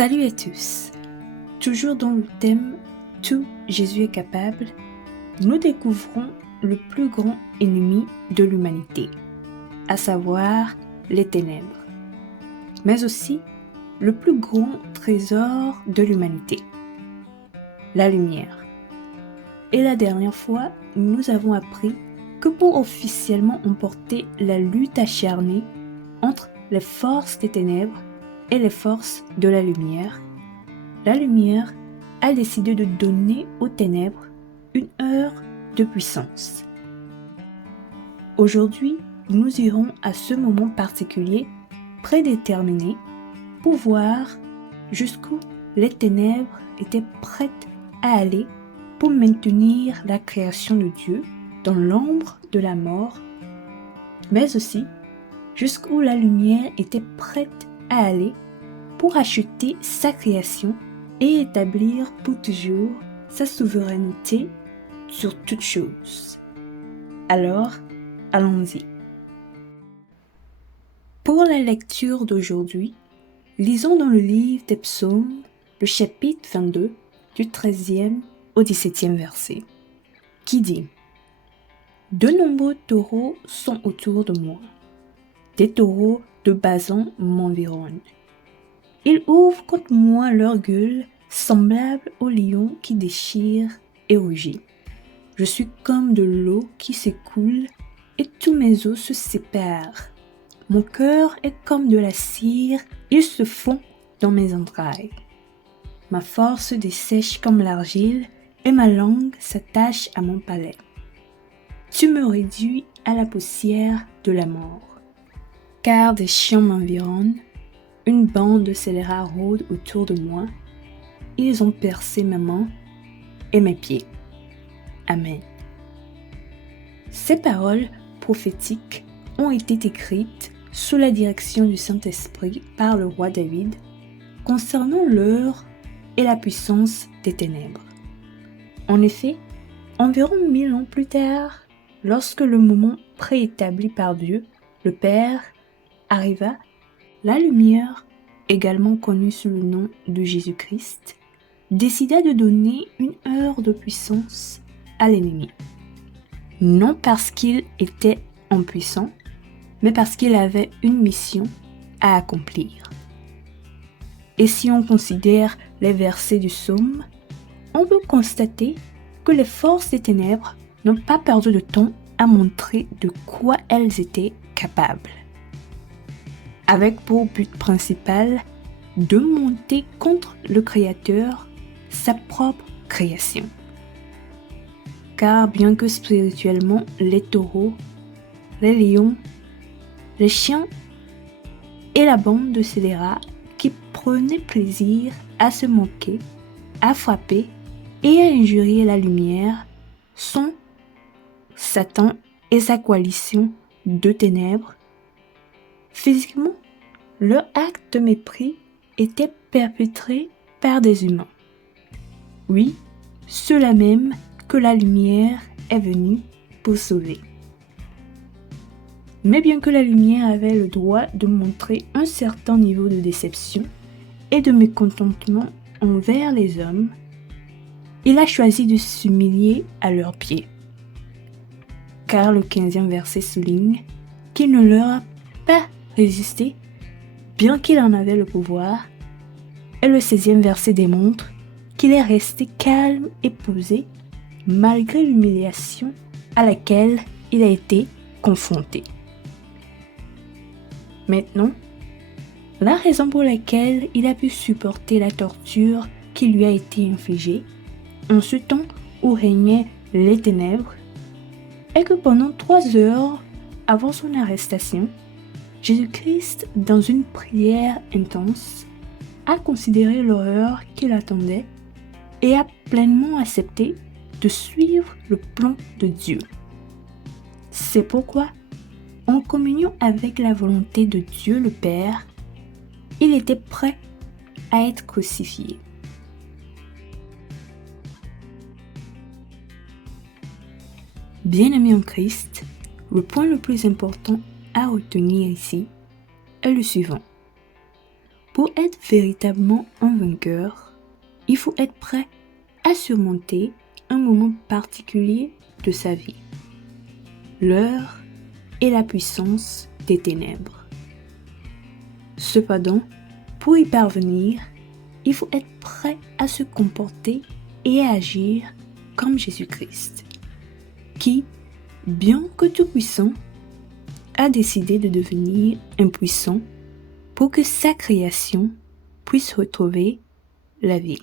Salut à tous. Toujours dans le thème « Tout Jésus est capable », nous découvrons le plus grand ennemi de l'humanité, à savoir les ténèbres, mais aussi le plus grand trésor de l'humanité, la lumière. Et la dernière fois, nous avons appris que pour officiellement emporter la lutte acharnée entre les forces des ténèbres et les forces de la lumière a décidé de donner aux ténèbres une heure de puissance. Aujourd'hui, nous irons à ce moment particulier prédéterminé pour voir jusqu'où les ténèbres étaient prêtes à aller pour maintenir la création de Dieu dans l'ombre de la mort, mais aussi jusqu'où la lumière était prête à aller pour acheter sa création et établir pour toujours sa souveraineté sur toutes choses. Alors, allons-y. Pour la lecture d'aujourd'hui, lisons dans le livre des Psaumes, le chapitre 22, du 13e au 17e verset, qui dit « De nombreux taureaux sont autour de moi, des taureaux de Basan m'environnent. Ils ouvrent contre moi leur gueule, semblable au lion qui déchire et rugit. Je suis comme de l'eau qui s'écoule et tous mes os se séparent. Mon cœur est comme de la cire, il se fond dans mes entrailles. Ma force se dessèche comme l'argile et ma langue s'attache à mon palais. Tu me réduis à la poussière de la mort. Car des chiens m'environnent, une bande de scélérats rôde autour de moi. Ils ont percé ma main et mes pieds. Amen. Ces paroles prophétiques ont été écrites sous la direction du Saint-Esprit par le roi David concernant l'heure et la puissance des ténèbres. En effet, environ 1000 ans plus tard, lorsque le moment préétabli par Dieu, le Père, arriva, la lumière, également connue sous le nom de Jésus-Christ, décida de donner une heure de puissance à l'ennemi. Non parce qu'il était impuissant, mais parce qu'il avait une mission à accomplir. Et si on considère les versets du psaume, on peut constater que les forces des ténèbres n'ont pas perdu de temps à montrer de quoi elles étaient capables, avec pour but principal de monter contre le Créateur sa propre création. Car bien que spirituellement les taureaux, les lions, les chiens et la bande de scélérats qui prenaient plaisir à se moquer, à frapper et à injurier la lumière sont Satan et sa coalition de ténèbres. Physiquement, leur acte de mépris était perpétré par des humains. Oui, ceux-là même que la lumière est venue pour sauver. Mais bien que la lumière avait le droit de montrer un certain niveau de déception et de mécontentement envers les hommes, il a choisi de s'humilier à leurs pieds. Car le 15e verset souligne qu'il ne leur a pas résisté, bien qu'il en avait le pouvoir, et le 16e verset démontre qu'il est resté calme et posé malgré l'humiliation à laquelle il a été confronté. Maintenant, la raison pour laquelle il a pu supporter la torture qui lui a été infligée en ce temps où régnaient les ténèbres est que pendant 3 heures avant son arrestation, Jésus-Christ, dans une prière intense, a considéré l'horreur qui l'attendait et a pleinement accepté de suivre le plan de Dieu. C'est pourquoi, en communion avec la volonté de Dieu le Père, il était prêt à être crucifié. Bien-aimés en Christ, le point le plus important à retenir ici est le suivant. Pour être véritablement un vainqueur, il faut être prêt à surmonter un moment particulier de sa vie. L'heure et la puissance des ténèbres. Cependant, pour y parvenir, il faut être prêt à se comporter et à agir comme Jésus-Christ, qui, bien que tout-puissant, a décidé de devenir impuissant pour que sa création puisse retrouver la vie.